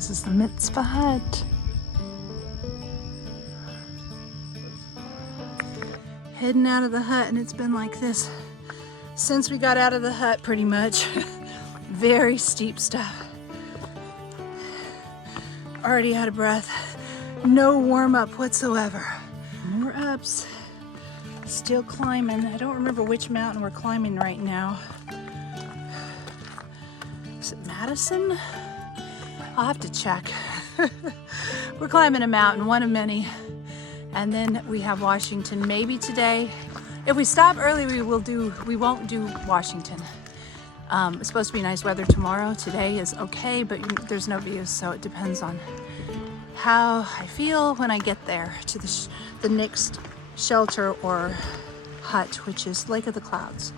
This is the Mizpah Hut. Heading out of the hut, and it's been like this since we got out of the hut pretty much. Very steep stuff. Already out of breath. No warm up whatsoever. More ups. Still climbing. I don't remember which mountain we're climbing right now. Is it Madison? I'll have to check. We're climbing a mountain, one of many. And then we have Washington maybe today. If we stop early, we won't do Washington. It's supposed to be nice weather tomorrow. Today is okay, but there's no views, so it depends on how I feel when I get there to the next shelter or hut, which is Lake of the Clouds.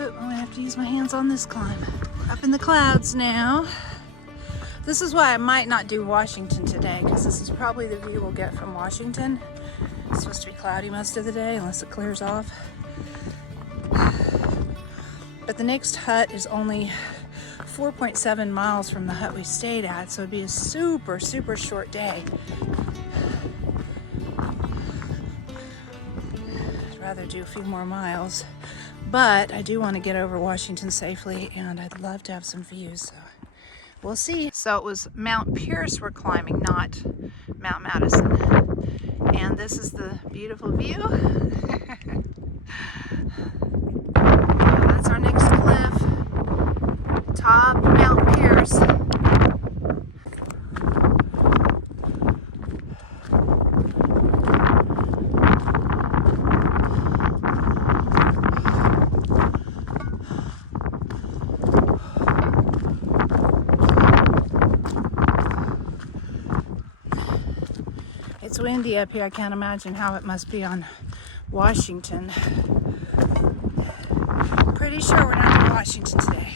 I'm gonna have to use my hands on this climb. We're up in the clouds now. This is why I might not do Washington today, because this is probably the view we'll get from Washington. It's supposed to be cloudy most of the day unless it clears off. But the next hut is only 4.7 miles from the hut we stayed at, so it'd be a super, super short day. I'd rather do a few more miles. But I do want to get over Washington safely, and I'd love to have some views, so we'll see. So it was Mount Pierce we're climbing, not Mount Madison. And this is the beautiful view. That's our next cliff. Top Mount Pierce. It's windy up here. I can't imagine how it must be on Washington. Pretty sure we're not in Washington today.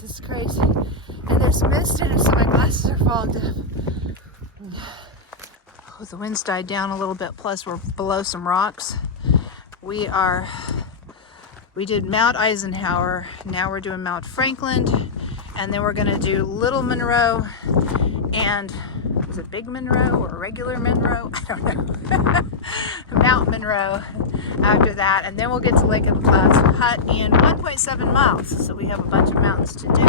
This is crazy. And there's mist in it, so my glasses are fogged up. Oh, the wind's died down a little bit, plus we're below some rocks. We did Mount Eisenhower, now we're doing Mount Franklin, and then we're gonna do Little Monroe, and is it Big Monroe or regular Monroe? I don't know. Mount Monroe after that, and then we'll get to Lake of the Clouds hut in 1.7 miles, so we have a bunch of mountains to do.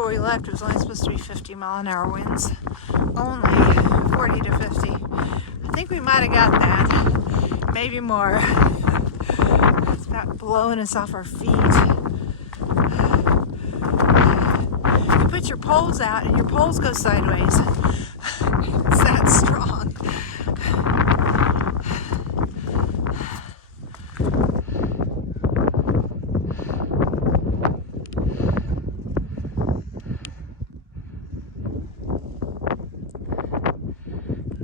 before we left, it was only supposed to be 50-mile-an-hour winds. Only 40 to 50. I think we might have got that. Maybe more. It's about blowing us off our feet. You put your poles out and your poles go sideways. It's that strong.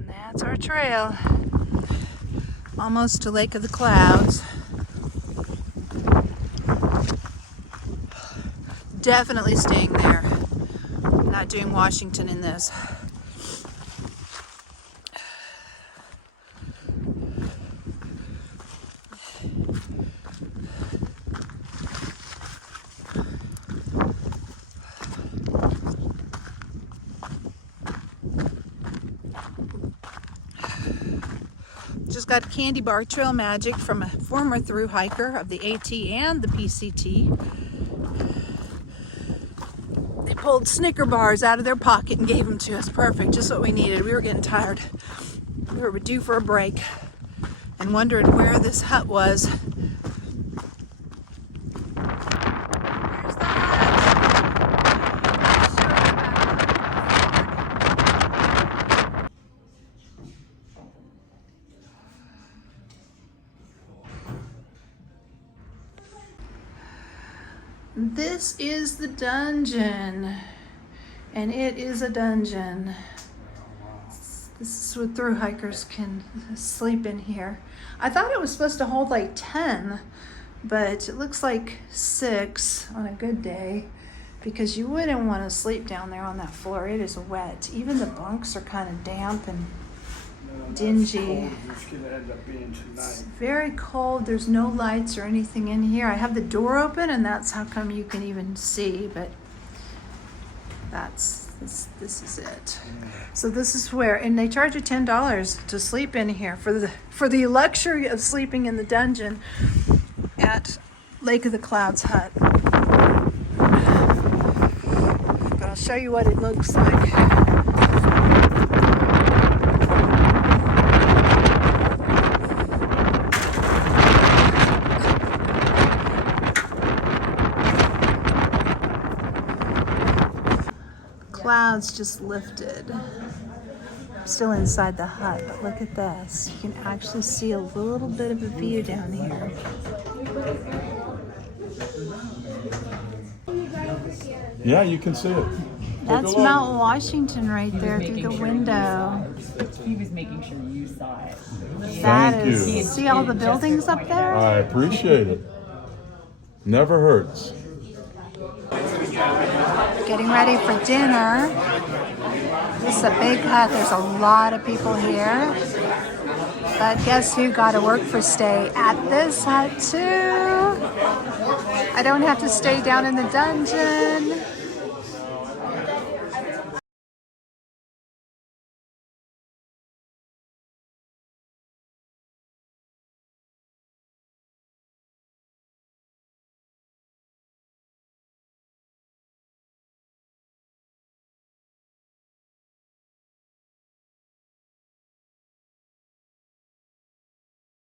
That's our trail. Almost to Lake of the Clouds. Definitely staying there. Not doing Washington in this. Just got a candy bar trail magic from a former thru hiker of the AT and the PCT. They pulled Snicker bars out of their pocket and gave them to us. Perfect, just what we needed. We were getting tired. We were due for a break and wondering where this hut was. This is the dungeon, and it is a dungeon. This is what thru hikers can sleep in here. I thought it was supposed to hold like 10, but it looks like 6 on a good day, because you wouldn't want to sleep down there on that floor. It is wet. Even the bunks are kind of damp and dingy. It's very cold. There's no lights or anything in here. I have the door open, and that's how come you can even see, but this is it. So this is where, and they charge you $10 to sleep in here for the luxury of sleeping in the dungeon at Lake of the Clouds hut. But I'll show you what it looks like. Clouds just lifted. I'm still inside the hut, but look at this. You can actually see a little bit of a view down here. Yeah, you can see it. That's Mount Washington right there through the window. He was making sure you saw it. That is, see all the buildings up there? I appreciate it. Never hurts. Getting ready for dinner. This is a big hut. There's a lot of people here. But guess who got to work for stay at this hut too? I don't have to stay down in the dungeon.